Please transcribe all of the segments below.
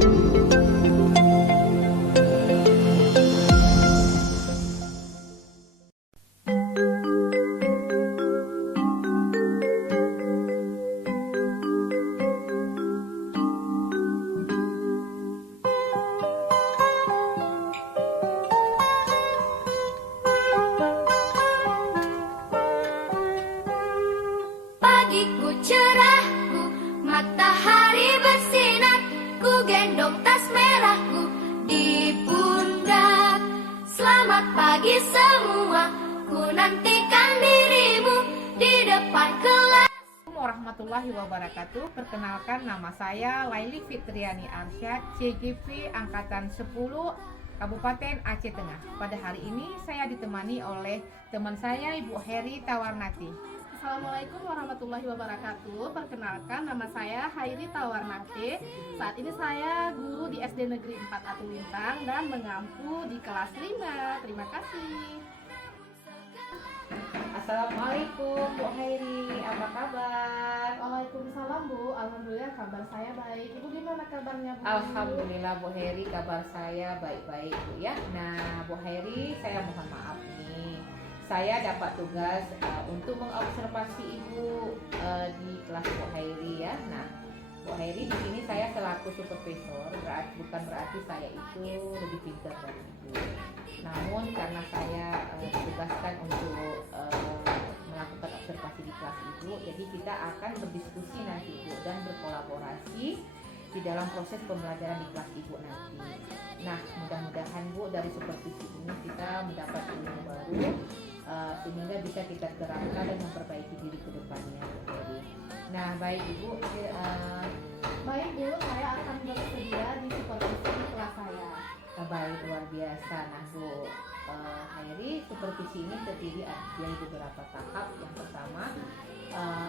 Pagiku cerahku, matahari bersinar, ku gendong tas merahku di pundak. Selamat pagi semua, ku nantikan dirimu di depan kelas. Assalamualaikum warahmatullahi wabarakatuh. Perkenalkan, nama saya Laili Fitriani Arsyad, CGP Angkatan 10 Kabupaten Aceh Tengah. Pada hari ini saya ditemani oleh teman saya Ibu Heri Tawarnati. Assalamualaikum warahmatullahi wabarakatuh. Perkenalkan, nama saya Hairi Tawarnati. Saat ini saya guru di SD Negeri 4 Atulintang dan mengampu di kelas 5. Terima kasih. Assalamualaikum Bu Hairi, apa kabar? Waalaikumsalam Bu. Alhamdulillah kabar saya baik. Ibu gimana kabarnya Bu? Alhamdulillah Bu Hairi, kabar saya baik-baik Bu ya. Nah Bu Hairi, saya mohon maaf nih, saya dapat tugas untuk mengobservasi Ibu di kelas Bu Hairi ya. Nah Bu Hairi, di sini saya selaku supervisor, bukan berarti saya itu lebih pintar dari Ibu. Namun karena saya ditugaskan untuk melakukan observasi di kelas Ibu, jadi kita akan berdiskusi nanti Ibu dan berkolaborasi di dalam proses pembelajaran di kelas Ibu nanti. Nah, mudah-mudahan Bu dari supervisi ini kita mendapat ilmu baru sehingga bisa kita terapkan dan memperbaiki diri ke depannya. Nah, baik Ibu, Baik Bu, saya akan bersedia di supervisi di kelas saya. baik, luar biasa. Nah Bu Hairi, supervisi ini terdiri dari beberapa tahap. Yang pertama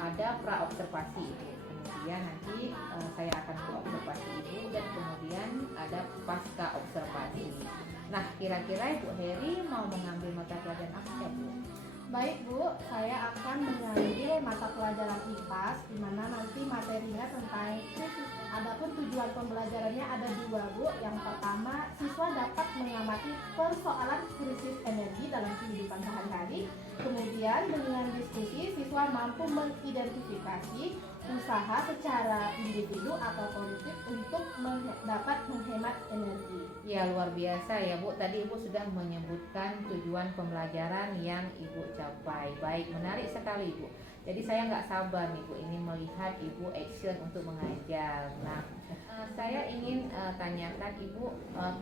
ada pra-observasi Ibu. Kemudian nanti saya akan observasi Ibu dan kemudian ada pasca observasi. Nah, kira-kira Ibu Heri mau mengambil mata pelajaran apa ya Bu? Baik Bu, saya akan mengambil mata pelajaran IPAS, di mana nanti materinya tentang krisis. Adapun tujuan pembelajarannya ada dua Bu. Yang pertama, siswa dapat mengamati persoalan krisis energi dalam kehidupan sehari-hari. Kemudian dengan diskusi, siswa mampu mengidentifikasi usaha secara individu atau kolektif untuk dapat menghemat energi. Ya, luar biasa ya Bu. Tadi Ibu sudah menyebutkan tujuan pembelajaran yang Ibu capai. Baik, menarik sekali Ibu. Jadi saya nggak sabar nih Bu, ini melihat Ibu action untuk mengajar. Nah, saya ingin tanyakan Ibu,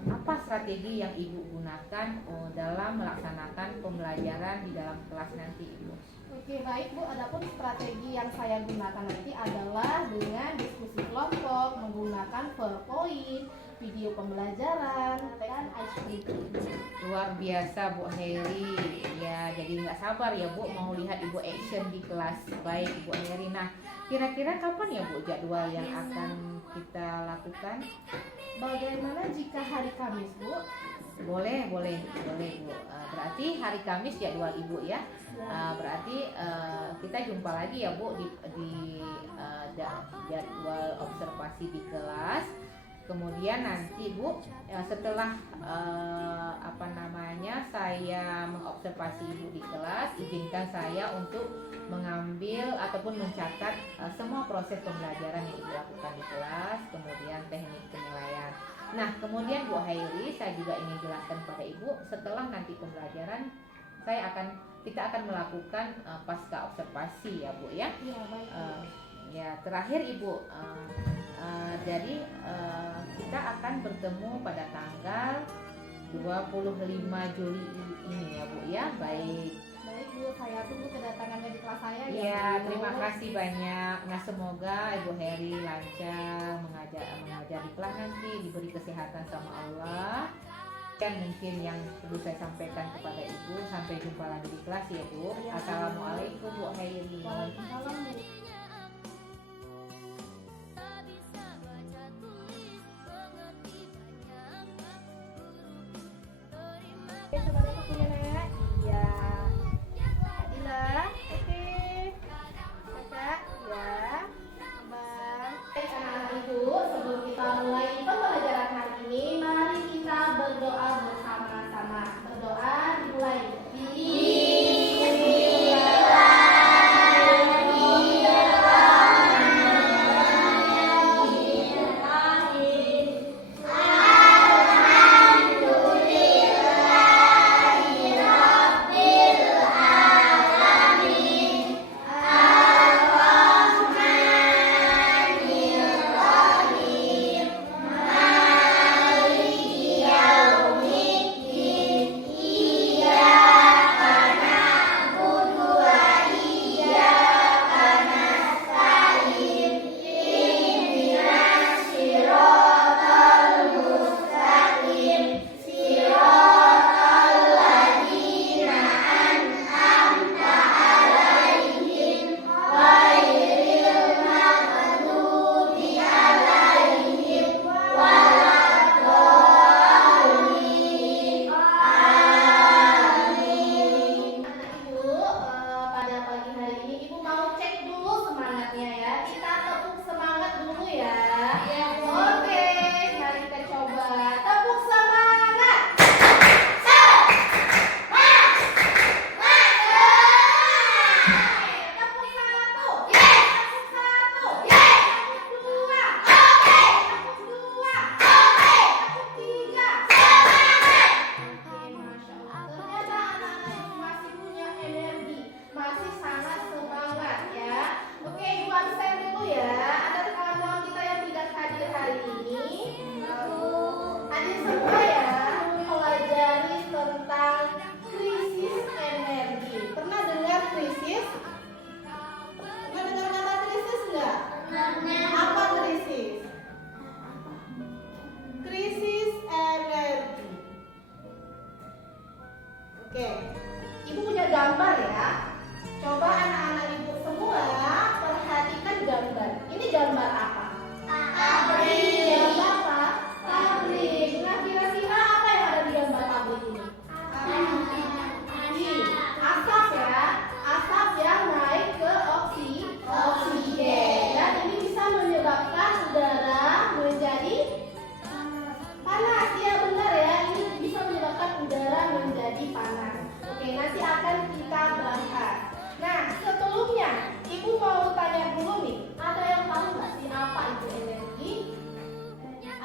apa strategi yang Ibu gunakan dalam melaksanakan pembelajaran di dalam kelas nanti Ibu? Oke, baik Bu. Adapun strategi yang saya gunakan nanti adalah dengan diskusi kelompok, menggunakan PowerPoint, video pembelajaran, dan ice breaking. Luar biasa Bu Heri. Ya, jadi nggak sabar ya Bu mau lihat Ibu action di kelas. Baik Ibu Heri. Nah, kira-kira kapan ya Bu jadwal yang akan kita lakukan? Bagaimana jika hari Kamis Bu? Boleh Bu. Berarti hari Kamis jadwal Ibu ya. Berarti kita jumpa lagi ya Bu di jadwal observasi di kelas. Kemudian nanti Bu setelah saya mengobservasi Ibu di kelas, izinkan saya untuk mengambil ataupun mencatat semua proses pembelajaran yang Ibu lakukan di kelas, kemudian teknik penilaian. Nah, kemudian Bu Hairi, saya juga ingin jelaskan pada Ibu, setelah nanti pembelajaran kita akan melakukan pasca observasi ya Bu ya. Iya, baik. Ya, terakhir Ibu, jadi kita akan bertemu pada tanggal 25 Juli ini ya Bu ya. Baik. Baik Bu, saya tunggu kedatangannya di kelas saya ya. Ya, Bu. terima kasih banyak. Nah, semoga Ibu Heri lancar mengajar di kelas nanti, diberi kesehatan sama Allah. Dan mungkin yang perlu saya sampaikan kepada Ibu, sampai jumpa lagi di kelas ya Bu. Ya, Assalamualaikum Bu Heri. Waalaikumsalam Bu. Sebenarnya punya nenek. Iya. Adila. Oke. Kakak. Ya. Abang. Anak-anak Ibu, sebelum kita mulai pembelajaran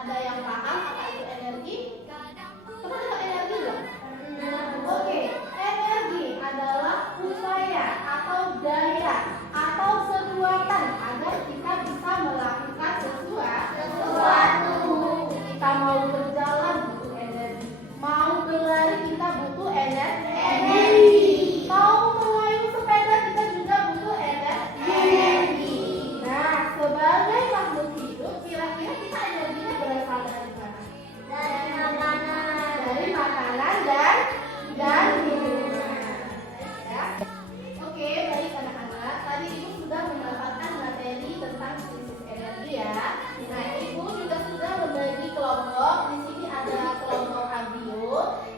Ada yang paham apa itu energi? Pernah dengar energi nggak? Oke, energi adalah upaya atau daya atau kekuatan agar kita bisa melakukan sesuatu. Kita mau berjalan butuh energi, mau berlari kita butuh energi, mau mengayuh sepeda kita juga butuh energi. Nah, sebagai makhluk hidup, kira-kira kita energinya berasal dari mana? Dari makanan dan minuman. Ya. Oke, baik anak-anak. Tadi Ibu sudah mendapatkan materi tentang krisis energi ya. Nah, Ibu juga sudah membagi kelompok. Di sini ada kelompok audio,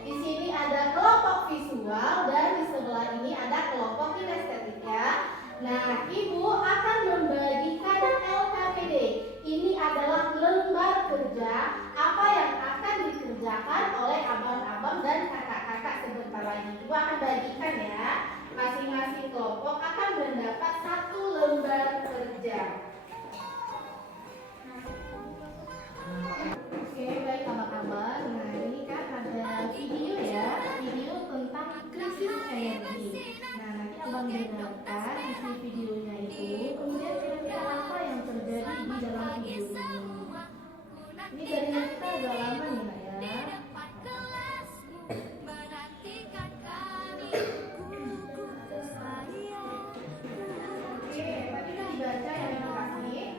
di sini ada kelompok visual, dan di sebelah ini ada kelompok kinestetik ya. Nah, Ibu akan membagikan LKPD. Ini adalah lembar kerja apa yang akan dikerjakan oleh abang-abang dan kakak-kakak sebentar lagi. Ibu akan bagikan ya. Masing-masing kelompok akan mendapat satu lembar kerja. Oke, baik abang-abang. Nah, ini kan ada video ya, video tentang krisis energi. Nah, nanti abang dengarkan isi videonya itu. Kemudian kira-kira apa yang terjadi di dalam video ini? Ini jaringan kita agak lama nih, Mbak ya. Oke, tadi kan dibaca yang kasih.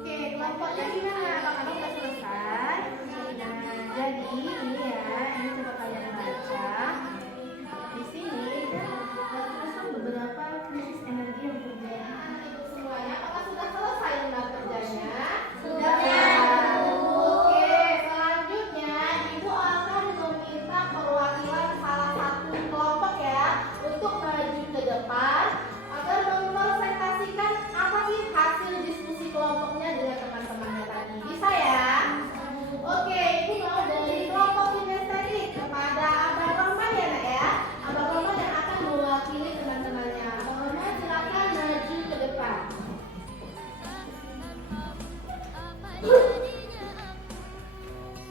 Oke, kelompoknya gimana? Abang-abang udah selesai? Nah, jadi ini ya, ini coba kalian baca. Di sini tertuliskan beberapa krisis energi yang terjadi. Untuk semuanya, apakah sudah selesai lembar kerjanya? Sudah. Oke, selanjutnya Ibu akan meminta perwakilan salah satu kelompok ya untuk maju ke depan agar mempresentasikan apa sih hasil diskusi kelompoknya dengan teman-temannya tadi. Bisa ya? Oke, Ibu mau dari kelompok kinestetik kepada Abang Roman ya nak ya. Abang Roman yang akan mewakili teman-temannya. Abang Roman silakan maju ke depan.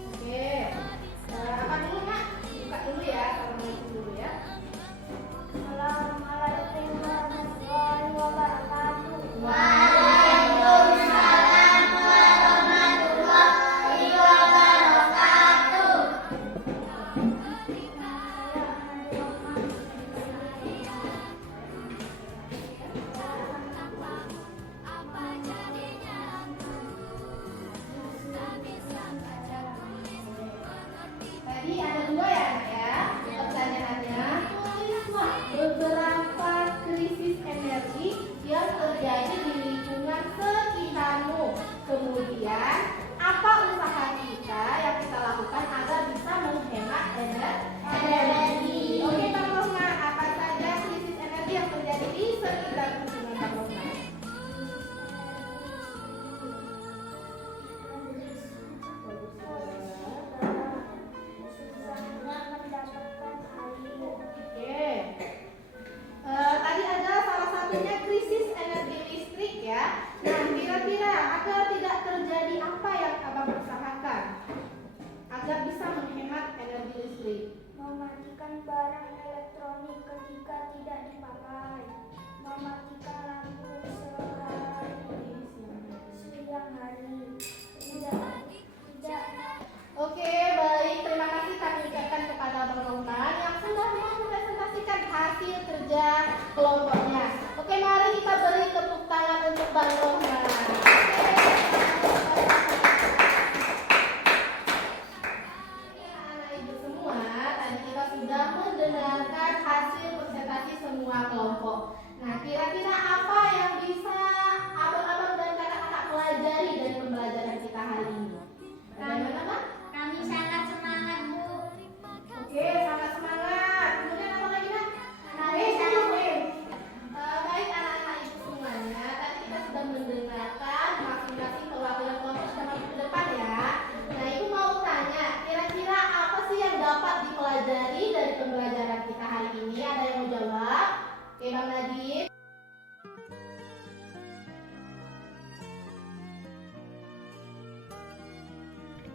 Oke, apa dulu nak? Buka dulu ya, assalamualaikum dulu ya. Assalamualaikum warahmatullahi wabarakatuh. Waalaikumsalam warahmatullahi wabarakatuh. Tadi ada dua ya Nak ya. Pertanyaannya, tulislah beberapa krisis energi yang terjadi di lingkungan sekitarmu. Kemudian, apa usaha kita yang kita lakukan agar bisa menghemat energi? Oke Bang Rohman, apa saja krisis energi yang terjadi di sekitar lingkungan Bang Rohman? Oke. Tadi ada salah satunya krisis energi listrik ya. Nah, kira-kira agar tidak terjadi apa yang Abang usahakan agar bisa menghemat energi listrik? Mematikan barang elektronik ketika tidak dipakai, mematikan lampu siang hari, tidak. Oke, baik. Terima kasih kami ucapkan kepada Abang Rohman yang sudah mempresentasikan hasil kerja kelompoknya. Oke, mari kita beri tepuk tangan untuk Bang Rohman. Anak ibu semua, tadi kita sudah mendengarkan hasil presentasi semua kelompok. Nah, kira-kira apa yang bisa abang-abang dan kakak-kakak pelajari dari pembelajaran kita hari ini? Bagaimana, Bang? Kami sangat semangat, Bu. Oke, sangat semangat. Kemudian apa lagi, Nak? Baik anak-anak ibu semuanya, tadi kita sudah mendengarkan masing-masing perwakilan kelompok sudah masuk ke depan ya. Nah, ibu mau tanya, kira-kira apa sih yang dapat pelajari dari pembelajaran kita hari ini? Ada yang mau jawab? Oke, Bang Nadiem.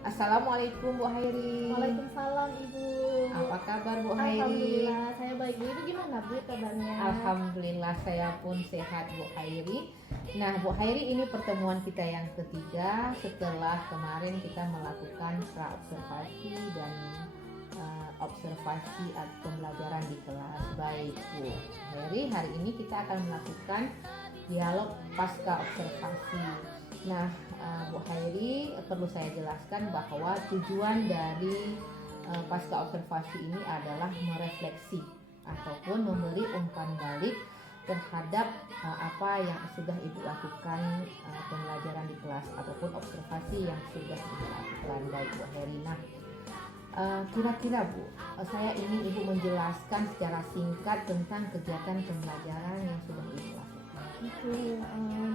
Assalamualaikum Bu Hairi. Waalaikumsalam Ibu. Apa kabar Bu Hairi? Alhamdulillah, saya baik. Ibu gimana Bu kabarnya? Alhamdulillah saya pun sehat Bu Hairi. Nah Bu Hairi, ini pertemuan kita yang ketiga setelah kemarin kita melakukan pra-observasi dan observasi atau pembelajaran di kelas. Baik Bu Hairi, hari ini kita akan melakukan dialog pasca observasi. Nah Bu Hairi, perlu saya jelaskan bahwa tujuan dari pasca observasi ini adalah merefleksi ataupun memberi umpan balik terhadap apa yang sudah Ibu lakukan pembelajaran di kelas ataupun observasi yang sudah Ibu lakukan. Baik Bu Hairi, nah kira-kira Bu, saya ingin Ibu menjelaskan secara singkat tentang kegiatan pembelajaran yang sudah Ibu lakukan. Oke,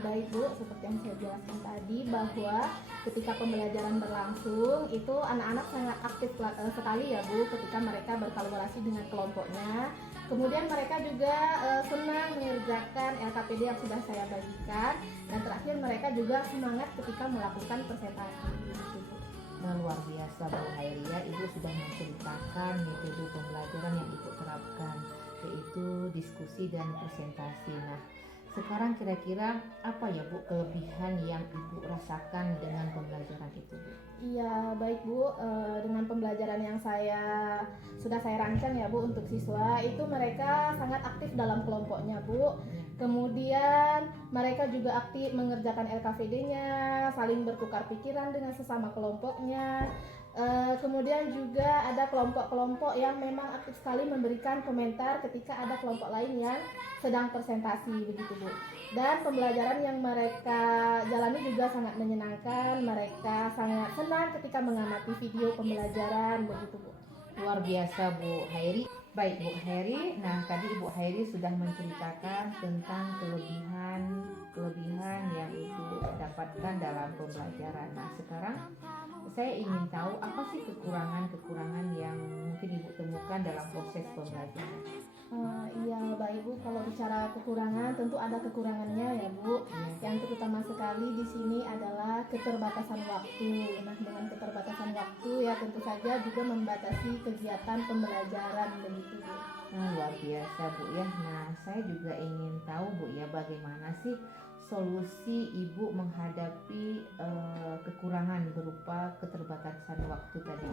baik Bu, seperti yang saya jelaskan tadi bahwa ketika pembelajaran berlangsung itu anak-anak sangat aktif sekali ya Bu ketika mereka berkolaborasi dengan kelompoknya. Kemudian mereka juga senang mengerjakan LKPD yang sudah saya bagikan, dan terakhir mereka juga semangat ketika melakukan presentasi gitu Bu. Nah, luar biasa Bu Hairi ya, Ibu sudah menceritakan metode pembelajaran yang Ibu terapkan, yaitu diskusi dan presentasi. Nah, sekarang kira-kira apa ya Bu kelebihan yang Ibu rasakan dengan pembelajaran itu Bu? Iya baik Bu, dengan pembelajaran yang sudah saya rancang ya Bu untuk siswa, itu mereka sangat aktif dalam kelompoknya Bu. Kemudian mereka juga aktif mengerjakan LKPD-nya, saling bertukar pikiran dengan sesama kelompoknya. Kemudian juga ada kelompok-kelompok yang memang aktif sekali memberikan komentar ketika ada kelompok lain yang sedang presentasi begitu Bu. Dan pembelajaran yang mereka jalani juga sangat menyenangkan, mereka sangat senang ketika mengamati video pembelajaran begitu Bu. Luar biasa Bu Hairi. Baik Bu Hairi, nah tadi Ibu Hairi sudah menceritakan tentang kelebihan yang Ibu dapatkan dalam pembelajaran. Nah sekarang saya ingin tahu apa sih kekurangan-kekurangan yang mungkin Ibu temukan dalam proses pembelajaran. Iya baik Bu, kalau bicara kekurangan tentu ada kekurangannya ya Bu. Yang terutama sekali di sini adalah keterbatasan waktu. Nah dengan keterbatasan waktu ya tentu saja juga membatasi kegiatan pembelajaran begitu Bu. Nah luar biasa Bu ya. Nah saya juga ingin tahu Bu ya, bagaimana sih solusi Ibu menghadapi kekurangan berupa keterbatasan waktu tadi?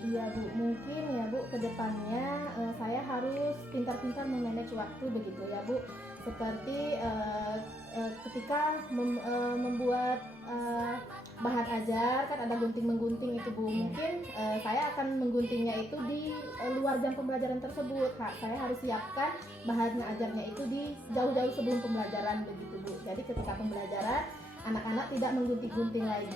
Iya Bu, mungkin ya Bu kedepannya saya harus pintar-pintar memanage waktu begitu ya Bu. Seperti ketika membuat bahan ajar kan ada gunting-menggunting itu Bu. Mungkin saya akan mengguntingnya itu di luar jam pembelajaran tersebut. Saya harus siapkan bahan ajarnya itu di jauh-jauh sebelum pembelajaran begitu Bu. Jadi ketika pembelajaran anak-anak tidak menggunting-gunting lagi.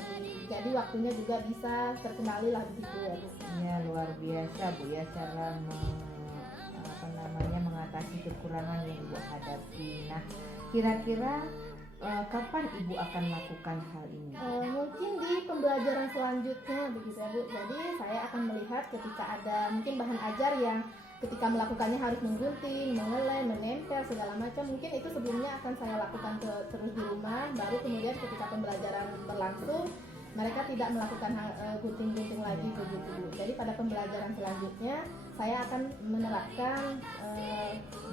Jadi waktunya juga bisa terkendali lah begitu ya Bu. Ya luar biasa Bu ya, cara mengatasi kekurangan yang Ibu hadapi. Nah kira-kira kapan Ibu akan melakukan hal ini? Mungkin di pembelajaran selanjutnya begitu ya Bu. Jadi saya akan melihat ketika ada mungkin bahan ajar yang ketika melakukannya harus menggunting, mengelem, menempel segala macam. Mungkin itu sebelumnya akan saya lakukan terus di rumah. Baru kemudian ketika pembelajaran berlangsung mereka tidak melakukan gunting-gunting lagi begitu Bu. Jadi pada pembelajaran selanjutnya saya akan menerapkan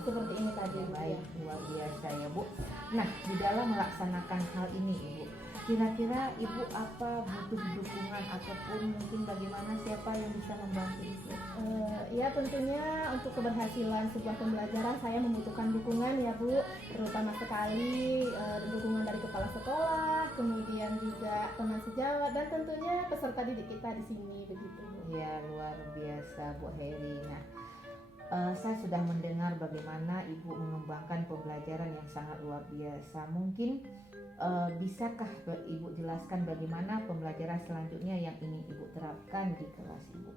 seperti ini tadi. Baik, luar biasa ya Bu. Nah di dalam melaksanakan hal ini Ibu, kira-kira Ibu apa butuh dukungan ataupun mungkin bagaimana, siapa yang bisa membantu Ibu? Ya tentunya untuk keberhasilan sebuah pembelajaran saya membutuhkan dukungan ya Bu, terutama sekali dukungan dari kepala sekolah, kemudian juga teman sejawat dan tentunya peserta didik kita di sini begitu Bu. Ya luar biasa Bu Hairi. Nah saya sudah mendengar bagaimana Ibu mengembangkan pembelajaran yang sangat luar biasa. Mungkin bisakah Ibu jelaskan bagaimana pembelajaran selanjutnya yang ingin Ibu terapkan di kelas Ibu?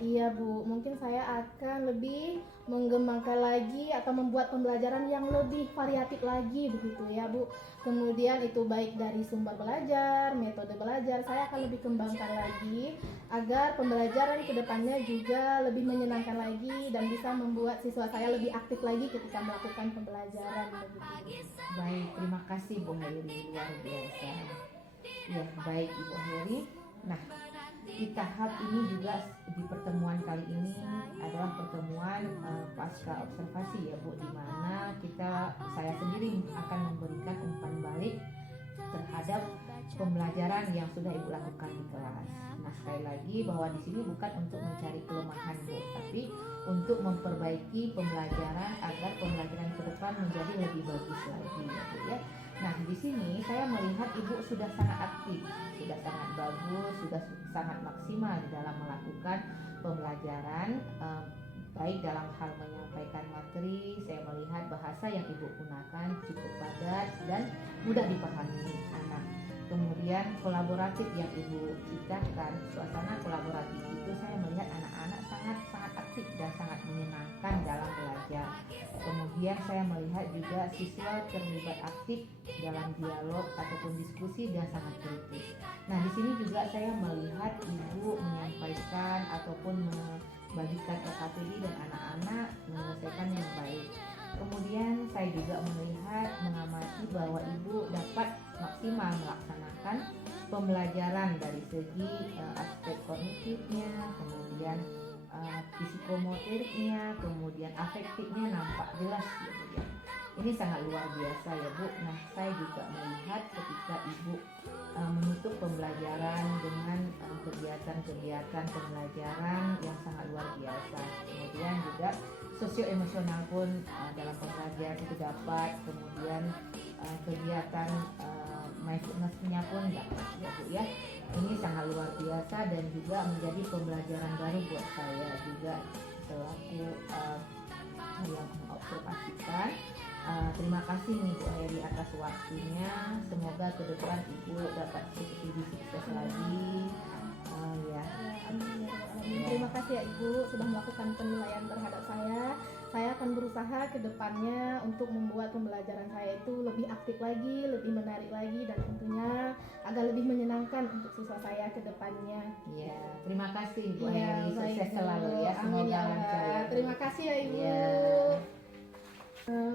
Iya Bu, mungkin saya akan lebih mengembangkan lagi atau membuat pembelajaran yang lebih variatif lagi begitu ya Bu. Kemudian itu baik dari sumber belajar, metode belajar, saya akan lebih kembangkan lagi agar pembelajaran kedepannya juga lebih menyenangkan lagi dan bisa membuat siswa saya lebih aktif lagi ketika melakukan pembelajaran begitu. Baik, terima kasih Bu Heri, luar biasa. Ya, baik Ibu Heri. Nah, di tahap ini juga di pertemuan kali ini adalah pertemuan pasca observasi ya Bu, di mana saya sendiri akan memberikan umpan balik terhadap pembelajaran yang sudah Ibu lakukan di kelas. Nah, sekali lagi bahwa di sini bukan untuk mencari kelemahan Bu, tapi untuk memperbaiki pembelajaran agar pembelajaran ke depan menjadi lebih bagus lagi ya Bu ya. Nah, di sini saya melihat Ibu sudah sangat aktif, sudah sangat bagus, sudah sangat maksimal di dalam melakukan pembelajaran, baik dalam hal menyampaikan materi. Saya melihat bahasa yang Ibu gunakan cukup padat dan mudah dipahami anak. Kemudian kolaboratif yang Ibu ciptakan, suasana kolaboratif itu saya melihat anak-anak sangat aktif dan sangat menyenangkan dalam belajar. Kemudian saya melihat juga siswa terlibat aktif dalam dialog ataupun diskusi dan sangat kritis. Nah, di sini juga saya melihat Ibu menyampaikan ataupun membagikan LKPD dan anak-anak menyelesaikan yang baik. Kemudian saya juga melihat, mengamati bahwa Ibu dapat maksimal melaksanakan pembelajaran dari segi aspek kognitifnya, kemudian psikomotoriknya, kemudian afektifnya nampak jelas ya Bu ya. Ini sangat luar biasa ya Bu. Nah, saya juga melihat ketika Ibu menutup pembelajaran dengan kegiatan-kegiatan pembelajaran yang sangat luar biasa. Kemudian juga sosio-emosional pun dalam pembelajaran itu dapat. Kemudian kegiatan mindfulness-nya pun dapat ya Bu ya. Ini sangat luar biasa dan juga menjadi pembelajaran baru buat saya juga selaku yang mengobservasikan. Terima kasih nih Bu Heri atas waktunya. Semoga ke depan Ibu dapat lebih sukses lagi. Ya. Amin. Terima kasih ya Ibu sudah melakukan penilaian terhadap saya. Saya akan berusaha ke depannya untuk membuat pembelajaran saya itu lebih aktif lagi, lebih menarik lagi, dan tentunya agar lebih menyenangkan untuk siswa saya ke depannya. Ya, terima kasih Bu Ya, Heri. baik, Sukses Bu. selalu ya. Amin Semoga ya lancar Allah. ya. Terima kasih ya Ibu. Ya.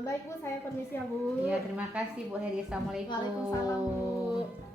Baik Bu, saya permisi ya Bu. Ya, terima kasih Bu Heri. Assalamualaikum. Waalaikumsalam Bu.